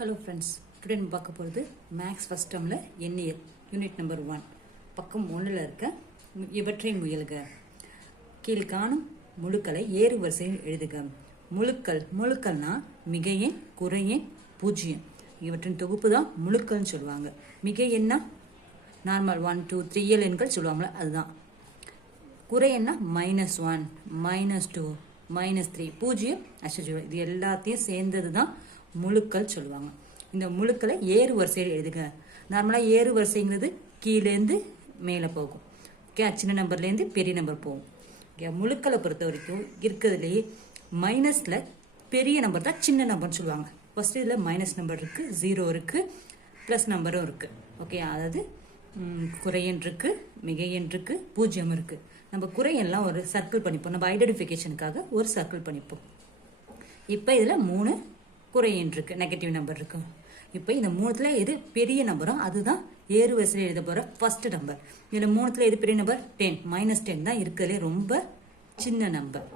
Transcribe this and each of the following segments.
Hello friends, today நம்ம பார்க்க போகிறது மேக்ஸ் ஃபஸ்ட் டேர்மில் எண்ணியல் யூனிட் நம்பர் 1 பக்கம் 1ல் இருக்க இவற்றை முயல்க. கீழ்காணும் முழுக்களை ஏறு வரிசையில் எழுதுக. முழுக்கள்னா மிகையெண், குறையெண், பூஜ்ஜியம் இவற்றின் தொகுப்பு தான் முழுக்கள்னு சொல்லுவாங்க. மிகையெண்ணா நார்மல் 1 2 3 எண்கள் சொல்லுவாங்களே அதுதான். குறையெண்ணா -1 -2 -3 பூஜ்ஜியம் அஷ்டஜீரோ இது எல்லாத்தையும் சேர்ந்தது தான் முழுக்கள் சொல்லுவாங்க. இந்த முழுக்களை ஏறு வரிசையில் எழுதுக. நார்மலாக ஏறு வரிசைங்கிறது கீழேருந்து மேலே போகும். ஓகே, சின்ன நம்பர்லேருந்து பெரிய நம்பர் போகும். ஓகே, முழுக்களை பொறுத்த வரைக்கும் இருக்கிறதுலேயே மைனஸில் பெரிய நம்பர் தான் சின்ன நம்பர்னு சொல்லுவாங்க. ஃபஸ்ட்டு இதில் மைனஸ் நம்பர் இருக்குது, 0 இருக்குது, ப்ளஸ் நம்பரும் இருக்குது. ஓகே, அதாவது குறையெண் இருக்குது, மிகையெண் இருக்குது, பூஜ்ஜியம் இருக்குது. நம்ம குறையெல்லாம் ஒரு சர்க்கிள் பண்ணிப்போம். நம்ம ஐடென்டிஃபிகேஷனுக்காக ஒரு சர்க்கிள் பண்ணிப்போம். இப்போ இதில் 3 குறையெண் இருக்கு, நெகட்டிவ் நம்பர் இருக்கு. இப்போ இந்த 3த்துல எது பெரிய நம்பரோ அதுதான் ஏறு வரிசையில் எழுத போகிற ஃபர்ஸ்ட் நம்பர். இதில் 3த்துல எது பெரிய நம்பர்? 10 -10 தான் இருக்கிறதுலே ரொம்ப சின்ன நம்பர்.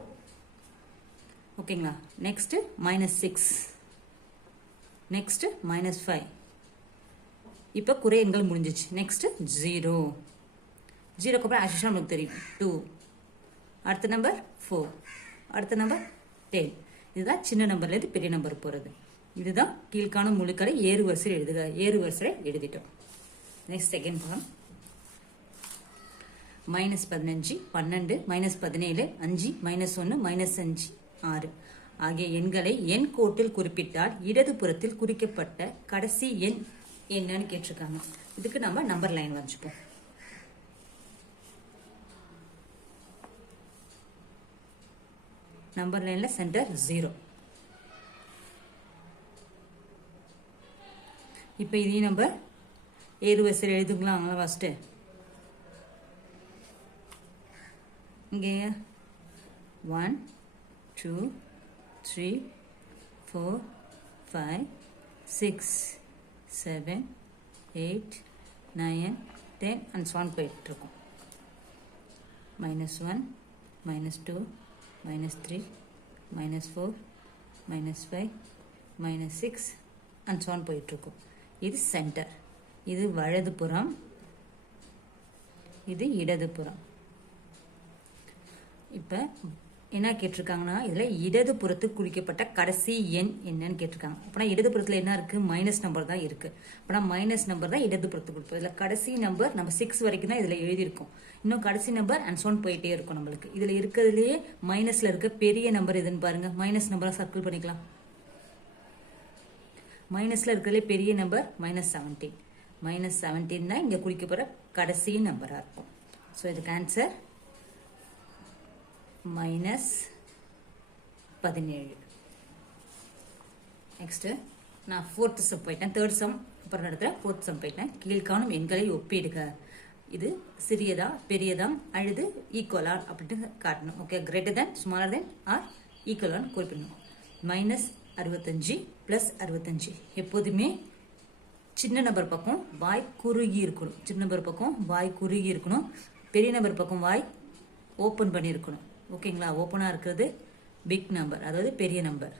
ஓகேங்களா? Next -6, next -5. இப்போ குறையெண்கள் முடிஞ்சிச்சு. நெக்ஸ்ட் 0, 0க்கு அப்புறம் ஆக்சுவலாக நமக்கு தெரியும் 2, அடுத்த நம்பர் 4, அடுத்த நம்பர் 10. இதுதான் சின்ன நம்பர்லேருந்து பெரிய நம்பர் போகிறது. இதுதான் கீழ்காணும் முழுக்களை ஏறு வரிசையில் எழுதுக. ஏறு வரிசையில் எழுதிட்டோம். நெக்ஸ்ட் செகண்ட் பக்கம் -15, 12, -17, 5, -1, -5, 6 ஆகிய எண்களை எண் கோட்டில் குறிப்பிட்டால் இடது புறத்தில் குறிக்கப்பட்ட கடைசி எண் என்னன்னு கேட்டிருக்காங்க. இதுக்கு நம்ம நம்பர் லைன் வச்சுப்போம். நம்பர் லைன்ல சென்டர் 0. இப்போ இதையும் நம்ம ஏறு வரிசையில் எழுதுங்களாம். ஃபஸ்ட்டு இங்கே 1 2 3 4 5 6 7 8 9 10 and so on போயிட்டு இருக்கும். -1 -2 -3 -4 -5 -6 and so on போயிட்டு இருக்கும். இது சென்டர், இது வலதுபுறம், இது இடதுபுறம். இப்போ என்ன கேட்டிருக்காங்கன்னா இதில் இடதுபுறத்துக்கு குறிக்கப்பட்ட கடைசி எண் என்னன்னு கேட்டிருக்காங்க. அப்படின்னா இடதுபுறத்தில் என்ன இருக்குது? மைனஸ் நம்பர் தான் இருக்குது. அப்படின்னா மைனஸ் நம்பர் தான் இடதுபுறத்துக்கு கொடுப்போம். இதில் கடைசி நம்பர் நம்ம 6 வரைக்கும் தான் இதில் எழுதியிருக்கோம். இன்னும் கடைசி நம்பர் அண்ட் சோன் போயிட்டே இருக்கும் நம்மளுக்கு. இதில் இருக்கிறதுலேயே மைனஸில் இருக்க பெரிய நம்பர் எதுன்னு பாருங்க. மைனஸ் நம்பரை சர்க்கிள் பண்ணிக்கலாம். மைனஸில் இருக்கிறதுலே பெரிய நம்பர் -17. -17 தான் இங்கே குறிக்கப்படுற கடைசி நம்பராக இருக்கும். ஸோ இதுக்கு ஆன்சர் -17. நெக்ஸ்ட்டு நான் 4th சம் போயிட்டேன். 3rd சம் அப்புறம் இடத்துல 4th சம் போயிட்டேன். கீழ்காணும் எண்களை ஒப்பிடுக. இது சிறியதா பெரியதா அல்லது ஈக்குவலா அப்படின்ட்டு காட்டணும். Okay, greater than, smaller than or ஈக்குவலான்னு குறிப்பிடணும். -65 +65 எப்போதுமே சின்ன நம்பர் பக்கம் வாய் குறுகி இருக்கணும். சின்ன நம்பர் பக்கம் வாய் குறுகி இருக்கணும். பெரிய நம்பர் பக்கம் வாய் ஓப்பன் பண்ணியிருக்கணும். ஓகேங்களா? ஓப்பனாக இருக்கிறது பிக் நம்பர், அதாவது பெரிய நம்பர்.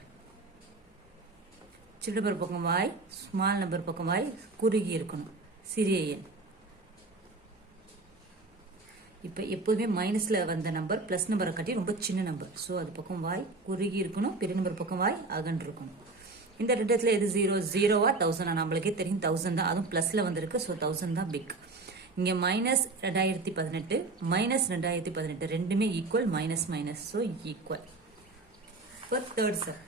சின்ன நம்பர் பக்கம் வாய், ஸ்மால் நம்பர் பக்கம் வாய் குறுகி இருக்கணும், சிறிய எண். இப்போ எப்போதுமே மைனஸில் வந்த நம்பர் ப்ளஸ் நம்பரை காட்டி ரொம்ப சின்ன நம்பர். ஸோ அது பக்கம் வாய் குறுகி இருக்கணும், பெரிய நம்பர் பக்கம் வாய் அகன்று இருக்கணும். இந்த ரெண்டத்தில் எது 0? 0வா 1000? நம்மளுக்கே தெரியும் 1000 தான், அதுவும் ப்ளஸில் வந்திருக்கு. ஸோ 1000 தான் பிக். இங்கே -2018 -2018 ரெண்டுமே ஈக்குவல், மைனஸ். So equal. இப்போ 3rd சம்.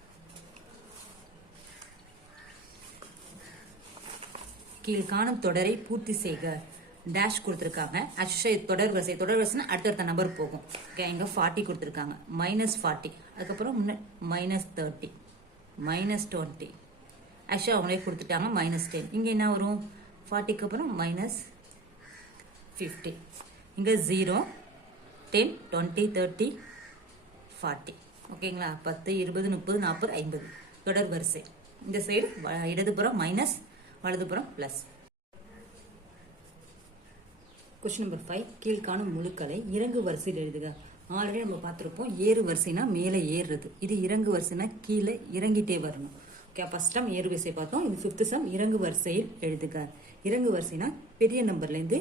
கீழ்காணும் தொடரை பூர்த்தி செய்க. டேஷ் கொடுத்துருக்காங்க. ஆக்சுவலாக தொடர் வரிசைனா அடுத்தடுத்த நம்பர் போகும். ஓகே, இங்கே 40 கொடுத்துருக்காங்க. -40, அதுக்கப்புறம் -30 -20. ஆக்சுவலாக அவங்களே கொடுத்துட்டாங்க -10. இங்கே என்ன வரும்? 40க்கு அப்புறம் -50. இங்கே 0 10 20 30 40. ஓகேங்களா? 10 20 30 40 50 தொடர் வரிசை. இந்த சைடு இடதுபுறம் மைனஸ், வலதுபுறம் பிளஸ். Question number 5. கீழ்காணும் முழுக்களை இறங்கு வரிசையில் எழுதுக. ஆல்ரெடி நம்ம பார்த்துருப்போம். ஏறு வரிசைனா மேலே ஏறுறது, இது இறங்கு வரிசைனா கீழே இறங்கிட்டே வரணும். ஃபர்ஸ்ட் சம் ஏறு வரிசை பார்த்தோம். இது 5th சம் இறங்கு வரிசையில் எழுதுக. இறங்கு வரிசைனா பெரிய நம்பர்லேருந்து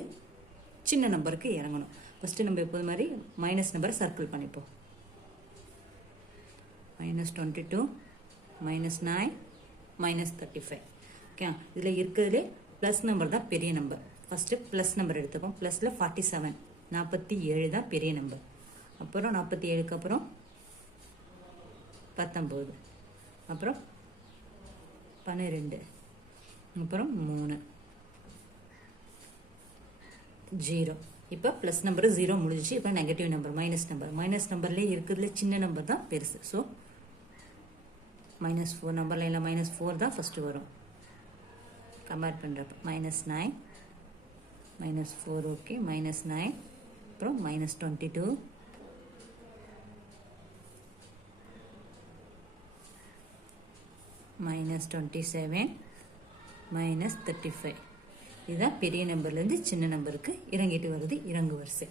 சின்ன நம்பருக்கு இறங்கணும். ஃபர்ஸ்ட் நம்ம எப்போது மாதிரி மைனஸ் நம்பரை சர்க்கிள் பண்ணிப்போம். -22, -9, -35. ஓகே, இதில் இருக்கிறதுலே ப்ளஸ் நம்பர் தான் பெரிய நம்பர். ஃபஸ்ட்டு ப்ளஸ் நம்பர் எடுத்துப்போம். ப்ளஸில் 47, 47 தான் பெரிய நம்பர். அப்புறம் 47க்கு அப்புறம் 19, அப்புறம் 12, அப்புறம் 3, 0. இப்போ ப்ளஸ் நம்பர் 0 முடிஞ்சிச்சு. இப்போ negative number minus number. Minus நம்பர்லேயே இருக்கிறதுல சின்ன நம்பர் தான் பெருசு. ஸோ -4 நம்பரில் இல்லை, -4 தான் ஃபஸ்ட்டு வரும். கம்பேர் பண்ணுறப்ப -9, -4 ஓகே, -9, அப்புறம் -22, -27, -35. இதுதான் பெரிய நம்பர்லேருந்து சின்ன நம்பருக்கு இறங்கிட்டு வருது இறங்கு வரிசை.